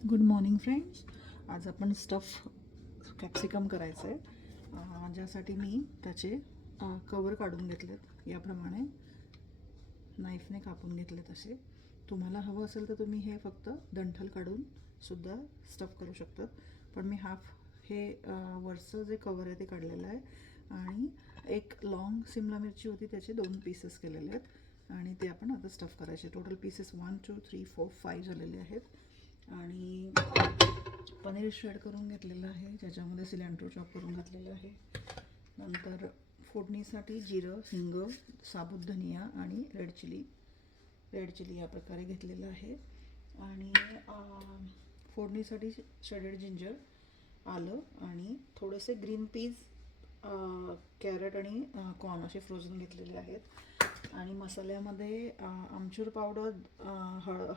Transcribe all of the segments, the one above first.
Good morning friends. आज आपण stuff capsicum करायचं आहे, ज्यासाठी मी त्याचे कवर काढून घेतलेत. याप्रमाणे नाईफने कापून घेतले. तसे तुम्हाला हवं असेल तर तुम्ही हे फक्त दंठल काढून सुद्धा स्टफ करू शकतात, पण मी हाफ हे वरचं जे कवर आहे ते काढलेलं आहे. आणि एक लॉंग सिमला मिरची होती, त्याचे 2 पीसेस केलेले आहेत आणि ते आपण आता स्टफ करायचे. टोटल पीसेस 1 2 3 4 5 झालेले आहेत. आणि पनीर श्रेड करून घेतलेलं आहे, ज्याच्यामध्ये सिलेंट्रो चॉप करून घातलेलं आहे. नंतर फोडणीसाठी जिरं, हिंग, साबुत धनिया आणि रेड चिली या प्रकारे घेतलेलं आहे. आणि फोडणीसाठी श्रेडेड जिंजर, आलं आणि थोडेसे ग्रीन पीज, कॅरेट आणि कॉर्न असे फ्रोझन घेतलेले आहेत. आणि मसाल्यामध्ये आमचूर पावडर,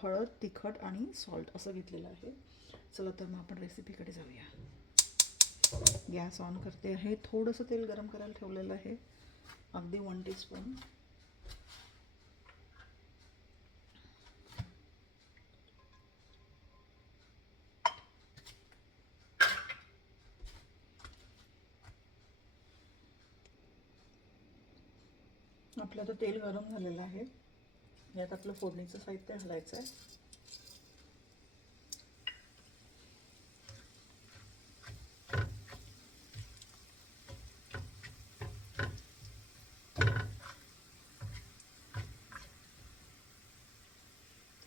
हळद, तिखट आणि सॉल्ट असं घेतलेलं आहे. चला तर मग आपण रेसिपीकडे जाऊया. गॅस ऑन करते आहे. थोडंसं तेल गरम करायला ठेवलेलं आहे, अगदी 1 टीस्पून. आपलं आता तेल गरम झालेलं आहे. यात आपलं फोडणीचं साहित्य घालायचं आहे.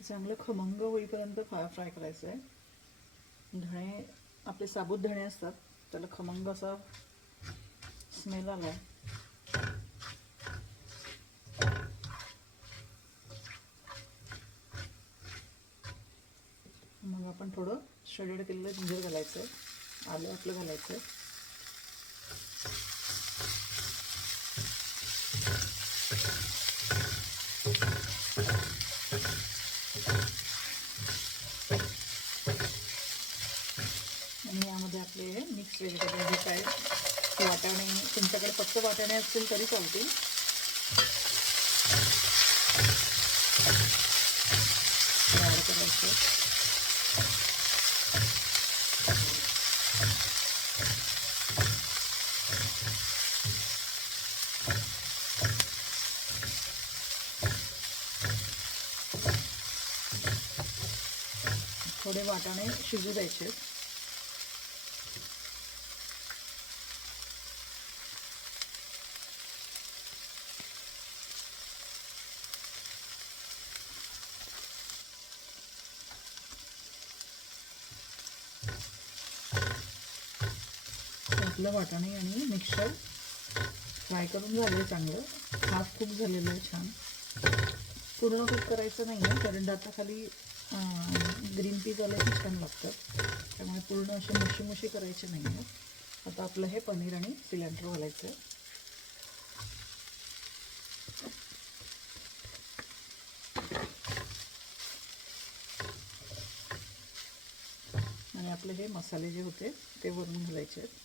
चांगलं खमंग होईपर्यंत फ्राय करायचं आहे. धणे, आपले साबुत धणे असतात, त्याला खमंग असा स्मेल आला आहे. मग आपण थोडं श्रेडेड केलेलं जिंजर घालायचं आहे, आलं आपलं घालायचं आहे. आणि यामध्ये आपले मिक्स व्हेजिटेबल जे काय वाटाणे, तुमच्याकडे फक्त वाटाणे असतील तरी चालतील. ॲड करायचं. थोडे वाटाणे शिजू द्यायचे. आपलं वाटाणे आणि मिक्सचर फ्राय करून झालं चांगलं. हाफ कुक झालेलं आहे छान. पूर्ण कुक करायचं नाही आहे, कारण दाताखाली ग्रीन पीज आले की छान लागतात, त्यामुळे पूर्ण असे मुशी करायचे नाही आहे. आता आपलं हे पनीर आणि सिलेंट्रो घालायचं आहे. आणि आपले हे मसाले जे होते ते वरून घालायचे आहेत.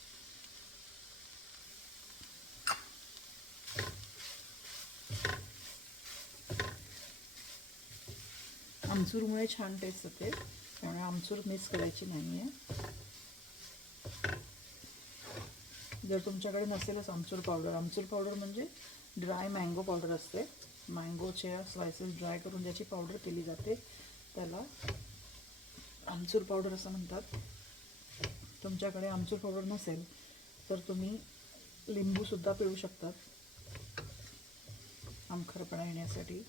आमचूरमुळे छान टेस्ट येते, त्यामुळे आमचूर मिक्स करायची नाही आहे. जर तुमच्याकडे नसेलच आमचूर पावडर म्हणजे ड्राय मँगो पावडर असते. मँगोच्या स्लायसेस ड्राय करून ज्याची पावडर केली जाते त्याला आमचूर पावडर असं म्हणतात. तुमच्याकडे आमचूर पावडर नसेल तर तुम्ही लिंबूसुद्धा पिळू शकतात आमखरपणा येण्यासाठी.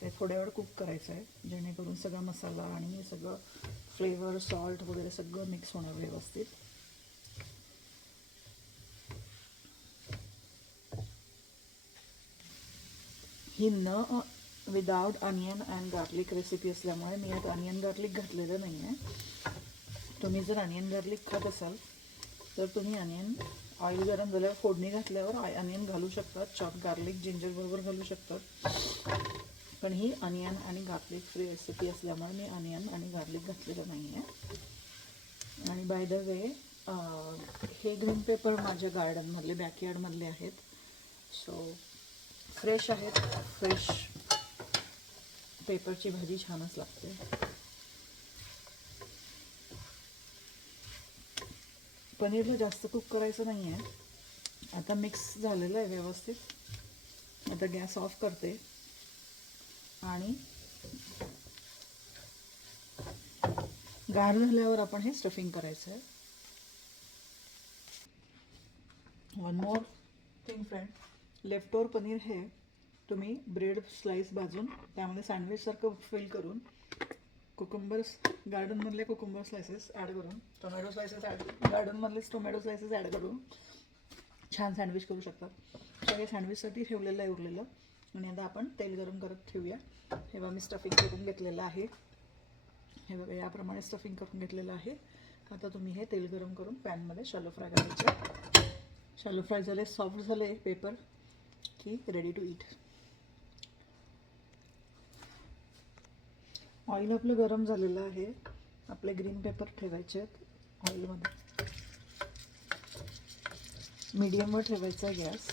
ते थोड्या वेळ कुक करायचं आहे, जेणेकरून सगळा मसाला आणि सगळं फ्लेवर, सॉल्ट वगैरे सगळं मिक्स होणार व्यवस्थित. ही without onion and garlic recipe असल्यामुळे मी यात अनियन गार्लिक घातलेलं नाही आहे. तुम्ही जर अनियन गार्लिक खात असाल तर तुम्ही ऑइल गरम झाल्यावर फोडणी घातल्यावर अनियन घालू शकतात. चॉप गार्लिक जिंजर घालू शकतात. पण ही अनियन आणि गार्लिक फ्री रेसिपी असल्यामुळे मी अनियन आणि गार्लिक घातलेलं नाही आहे. आणि बाय द वे, हे ग्रीन पेपर माझ्या गार्डनमधले, बॅकयार्डमधले आहेत. सो फ्रेश आहेत. फ्रेश पेपरची भाजी छानच लागते. पनीरला जास्त कुक करायचं नाही आहे. आता मिक्स झालेलं आहे व्यवस्थित. आता गॅस ऑफ करते आणि गार झाल्यावर आपण हे स्टफिंग करायचं आहे. One more thing friend, leftover paneer हे तुम्ही ब्रेड स्लाइस भाजून त्यामध्ये सँडविचसारखं फिल करून कुकुंबर्स, गार्डनमधले कुकुंबर स्लायसेस ॲड करून, टोमॅटो स्लायसेस गार्डनमधलेच टोमॅटो स्लायसेस ॲड करून छान सँडविच करू शकतात. तर हे सँडविचसाठी ठेवलेलं आहे उरलेलं. आणि आता आपण तेल गरम करत ठेवूया. हे बघा मी स्टफिंग करून घेतलेलं आहे. हे बघा याप्रमाणे स्टफिंग करून घेतलेलं आहे. आता तुम्ही हे तेल गरम करून पॅनमध्ये शॅलो फ्राय करायचे. शॅलो फ्राय झाले, सॉफ्ट झाले पेपर की रेडी टू ईट. ऑइल आपलं गरम झालेलं आहे. आपले ग्रीन पेपर ठेवायचे आहेत ऑइलमध्ये. मीडियमवर ठेवायचा आहे गॅस.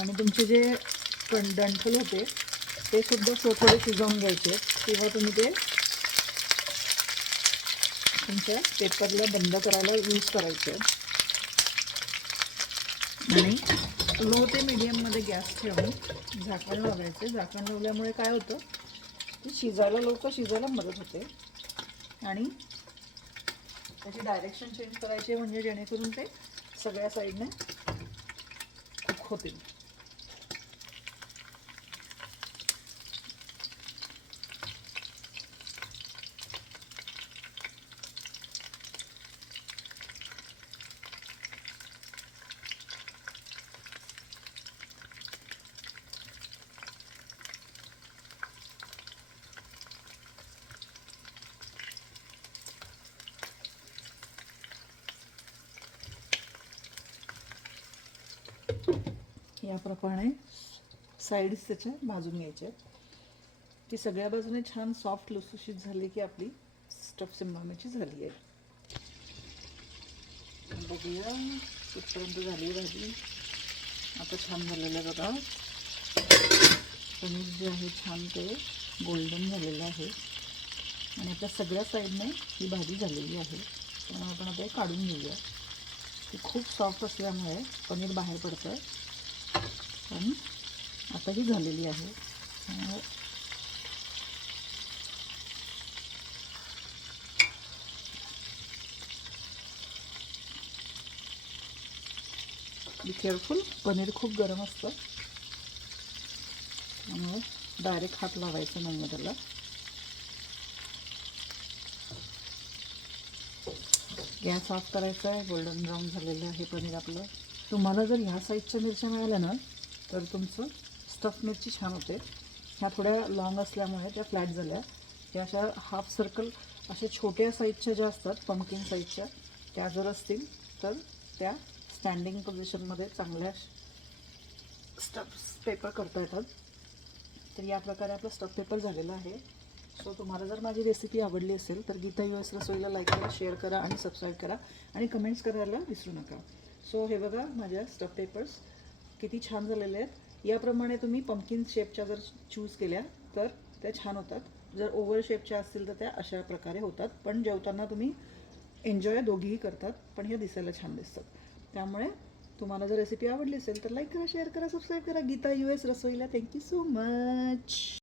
आणि तुमचे जे डंठल होते ते सुद्धा थोडे शिजवून घ्यायचे किंवा तुम्ही ते तुमच्या पेपरला बंद करायला यूज करायचे. आणि लो ते मीडियममध्ये गॅस ठेवून झाकण लावायचे. झाकण लावल्यामुळे काय होतं की शिजायला लवकर शिजायला मदत होते. आणि त्याची डायरेक्शन चेंज करायची म्हणजे जेणेकरून ते सगळ्या साईडने कुक होतील. याप्रमाणे साईड्स त्याच्या भाजून घ्यायच्या. ती सगळ्या बाजूने छान सॉफ्ट लुसलुशीत झाली की आपली स्टफ शिमला मिरची झाली आहे. बघूया कुठपर्यंत झाली भाजी. आता छान झालेलं आहे बघा. पनीर जे आहे छान ते गोल्डन झालेलं आहे. आणि आपल्या सगळ्या साईडने ही भाजी झालेली आहे. त्यामुळे आपण आता हे काढून घेऊया. ती खूप सॉफ्ट असल्यामुळे पनीर बाहेर पडतं. पण आता ही झालेली आहे. बी केअरफुल, पनीर खूप गरम असतं त्यामुळे डायरेक्ट हात लावायचं नाही आहे त्याला. गॅस ऑफ करायचा आहे. गोल्डन ब्राऊन झालेलं आहे पनीर आपलं. तुम्हाला जर ह्या साईजच्या मिरच्या मिळाल्या ना तर तुमचं स्टफ मिरची छान होते. ह्या थोड्या लॉंग असल्यामुळे त्या फ्लॅट झाल्या. त्या अशा हाफ सर्कल अशा छोट्या साईजच्या ज्या असतात पंपकिन साईजच्या त्या जर असतील तर त्या स्टँडिंग पोझिशनमध्ये चांगल्या स्टफ पेपर करता येतात. तर या प्रकारे आपलं स्टफ पेपर झालेलं आहे. सो तुम्हाला जर माझी रेसिपी आवडली असेल तर गीता US रसोईला लाईक करा, शेअर करा आणि सबस्क्राईब करा आणि कमेंट्स करायला विसरू नका. सो हे बघा माझ्या स्टफ पेपर्स किती छान झालेले आहेत. याप्रमाणे तुम्ही पंपकिन शेपच्या जर चूज केल्या तर त्या छान होतात. जर ओव्हल शेपच्या असतील तर त्या अशा प्रकारे होतात. पण जेवताना तुम्ही एन्जॉय दोघीही करतात पण हे दिसायला छान दिसतात. त्यामुळे तुम्हाला जर रेसिपी आवडली असेल तर लाईक करा, शेअर करा, सबस्क्राईब करा. गीता US रसोईला. Thank you so much.